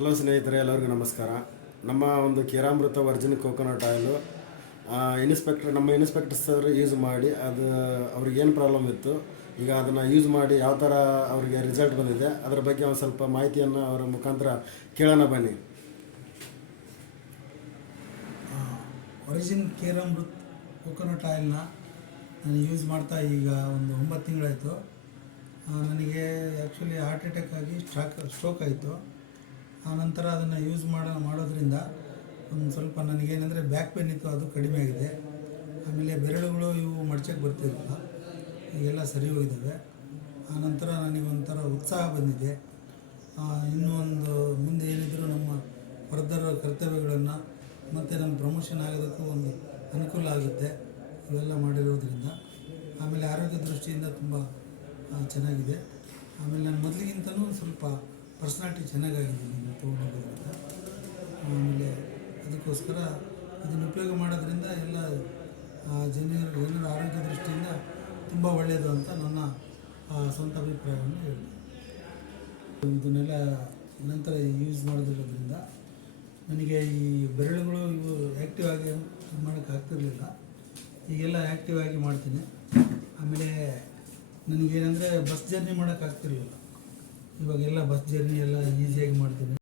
Hello ಸ್ನೇಹಿತರೆ, ಎಲ್ಲರಿಗೂ ನಮಸ್ಕಾರ. ನಮ್ಮ ಒಂದು ಕೇರಾಮೃತ ವರ್ಜಿನ್ ಕೋಕೋನಟ್ ಆಯಿಲು ನಮ್ಮ ಇನ್ಸ್ಪೆಕ್ಟರ್ ಸರ್ ಯೂಸ್ ಮಾಡಿ ಅದು ಅವ್ರಿಗೇನು ಪ್ರಾಬ್ಲಮ್ ಇತ್ತು, ಈಗ ಅದನ್ನು ಯೂಸ್ ಮಾಡಿ ಯಾವ ಥರ ಅವರಿಗೆ ರಿಸಲ್ಟ್ ಬಂದಿದೆ ಅದರ ಬಗ್ಗೆ ಒಂದು ಸ್ವಲ್ಪ ಮಾಹಿತಿಯನ್ನು ಅವರ ಮುಖಾಂತರ ಕೇಳೋಣ ಬನ್ನಿ. ಒರಿಜಿನ್ ಕೇರಾಮೃತ್ ಕೋಕೋನಟ್ ಆಯಿಲ್ನ ನಾನು ಯೂಸ್ ಮಾಡ್ತಾ ಈಗ ಒಂದು 9 ತಿಂಗಳಾಯಿತು. ನನಗೆ ಆ್ಯಕ್ಚುಲಿ ಹಾರ್ಟ್ ಅಟ್ಯಾಕ್ ಆಗಿ ಸ್ಟ್ರೋಕ್ ಆಯಿತು. ಆನಂತರ ಅದನ್ನು ಯೂಸ್ ಮಾಡೋದ್ರಿಂದ ಒಂದು ಸ್ವಲ್ಪ ನನಗೇನೆಂದರೆ ಬ್ಯಾಕ್ ಪೇನ್ ಇತ್ತು, ಅದು ಕಡಿಮೆ ಆಗಿದೆ. ಆಮೇಲೆ ಬೆರಳುಗಳು ಇವು ಮಡ್ಚಕ್ಕೆ ಬರ್ತಿರಲಿಲ್ಲ, ಈಗೆಲ್ಲ ಸರಿ ಹೋಗಿದ್ದಾವೆ. ಆನಂತರ ನನಗೊಂಥರ ಉತ್ಸಾಹ ಬಂದಿದೆ. ಇನ್ನೂ ಒಂದು ಮುಂದೆ ಏನಿದ್ರು ನಮ್ಮ ಫರ್ದರ್ ಕರ್ತವ್ಯಗಳನ್ನು ಮತ್ತು ನಮ್ಮ ಪ್ರಮೋಷನ್ ಆಗೋದಕ್ಕೂ ಒಂದು ಅನುಕೂಲ ಆಗುತ್ತೆ ಇವೆಲ್ಲ ಮಾಡಿರೋದ್ರಿಂದ. ಆಮೇಲೆ ಆರೋಗ್ಯ ದೃಷ್ಟಿಯಿಂದ ತುಂಬ ಚೆನ್ನಾಗಿದೆ. ಆಮೇಲೆ ನಾನು ಮೊದಲಿಗಿಂತಲೂ ಸ್ವಲ್ಪ ಪರ್ಸ್ನಾಲಿಟಿ ಚೆನ್ನಾಗಾಗಿದೆ ನಾನು ತೊಗೊಂಡೋಗೋದ್ರಿಂದ. ಆಮೇಲೆ ಅದಕ್ಕೋಸ್ಕರ ಇದನ್ನು ಉಪಯೋಗ ಮಾಡೋದ್ರಿಂದ ಎಲ್ಲ ಜನರ ಆರೋಗ್ಯ ದೃಷ್ಟಿಯಿಂದ ತುಂಬ ಒಳ್ಳೆಯದು ಅಂತ ನನ್ನ ಸ್ವಂತ ಅಭಿಪ್ರಾಯವನ್ನು ಹೇಳಿದೆ. ಇದನ್ನೆಲ್ಲ ನಂತರ ಯೂಸ್ ಮಾಡೋದಿರೋದ್ರಿಂದ ನನಗೆ ಈ ಬೆರಳುಗಳು ಇವು ಆ್ಯಕ್ಟಿವ್ ಆಗಿ ಮಾಡೋಕ್ಕಾಗ್ತಿರ್ಲಿಲ್ಲ, ಈಗೆಲ್ಲ ಆ್ಯಕ್ಟಿವ್ ಆಗಿ ಮಾಡ್ತೀನಿ. ಆಮೇಲೆ ನನಗೇನೆಂದರೆ ಬಸ್ ಜರ್ನಿ ಮಾಡೋಕ್ಕಾಗ್ತಿರ್ಲಿಲ್ಲ, ಇವಾಗೆಲ್ಲ ಬಸ್ ಜರ್ನಿ ಎಲ್ಲ ಈಸಿಯಾಗಿ ಮಾಡ್ತೀನಿ.